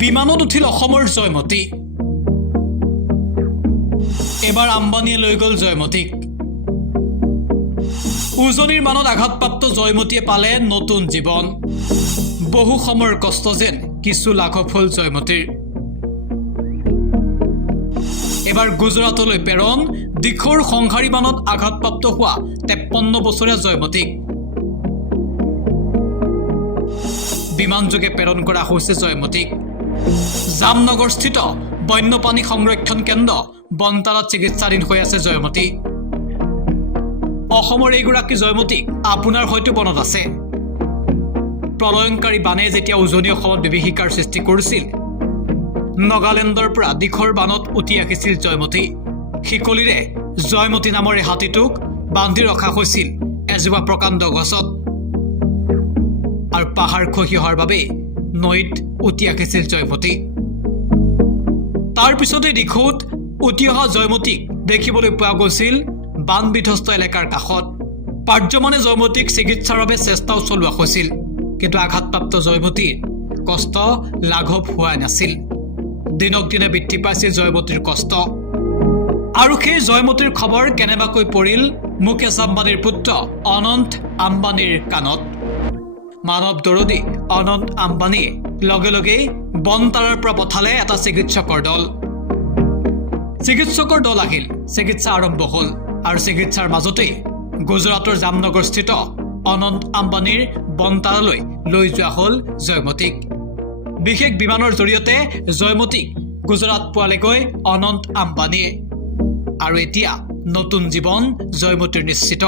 বিমানত উঠিল অসমৰ জয়মতী এবাৰ আম্বানীয়ে লৈ গ'ল জয়মতীক উজনিৰ মানত আঘাতপ্ৰাপ্ত জয়মতীয়ে পালে নতুন জীৱন বহু সময়ৰ কষ্ট যেন কিছু লাঘৱ হ'ল জয়মতীৰ এবাৰ গুজৰাটলৈ প্ৰেৰণ দিখৌৰ সংঘাৰী বানত আঘাতপ্ৰাপ্ত হোৱা 53 বছৰীয়া জয়মতীক বিমানযোগে প্ৰেৰণ কৰা হৈছে জয়মতীক জামনগৰস্থিত বন্যপ্ৰাণী সংৰক্ষণ কেন্দ্ৰ বন্তাৰাত চিকিৎসাধীন হৈ আছে জয়মতী অসমৰ এইগৰাকী জয়মতীক আপোনাৰ হয়তো মনত আছে প্ৰলয়ংকাৰী বানে যেতিয়া উজনি অসমত বিভীষিকাৰ সৃষ্টি কৰিছিল নগালেণ্ডৰ পৰা দিখৌৰ বানত উটি আহিছিল জয়মতী শিকলিৰে জয়মতী নামৰ এই হাতীটোক বান্ধি ৰখা হৈছিল এজোপা প্ৰকাণ্ড গছত আৰু পাহাৰ খহি অহাৰ বাবে নৈত উটি আহিছিল জয়মতী তাৰ পিছতে দিখৌত উটি অহা জয়মতীক দেখিবলৈ পোৱা গৈছিল বানবিধ্বস্ত এলেকাৰ কাষত পাৰ্যমানে জয়মতীক চিকিৎসাৰ বাবে চেষ্টাও চলোৱা হৈছিল কিন্তু আঘাতপ্ৰাপ্ত জয়মতীৰ কষ্ট লাঘৱ হোৱা নাছিল দিনক দিনে বৃদ্ধি পাইছিল জয়মতীৰ কষ্ট আৰু সেই জয়মতীৰ খবৰ কেনেবাকৈ পৰিল মুকেশ আম্বানীৰ পুত্ৰ অনন্ত আম্বানীৰ কাণত মানৱ দৰদী অনন্ত আম্বানীয়ে লগে লগে বন্তাৰাৰ পৰা পঠালে এটা চিকিৎসকৰ দল আহিল চিকিৎসা আৰম্ভ হ'ল আৰু চিকিৎসাৰ মাজতেই গুজৰাটৰ জামনগৰস্থিত অনন্ত আম্বানীৰ বন্তাৰালৈ লৈ যোৱা হ'ল জয়মতীক বিশেষ বিমানৰ জৰিয়তে জয়মতীক গুজৰাট পোৱালেগৈ অনন্ত আম্বানীয়ে আৰু এতিয়া নতুন জীৱন জয়মতীৰ নিশ্চিত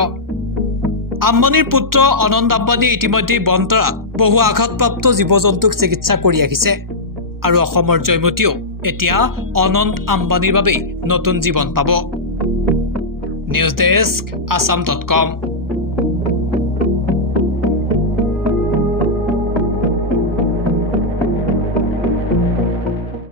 আম্বানীৰ পুত্ৰ অনন্ত আম্বানীয়ে ইতিমধ্যে বন্তাৰাত বহু আঘাতপ্ৰাপ্ত জীৱ-জন্তুক চিকিৎসা কৰি আহিছে আৰু অসমৰ জয়মতীও এতিয়া অনন্ত আম্বানীৰ বাবে নতুন জীৱন পাব নিউজ ডেস্ক assam.com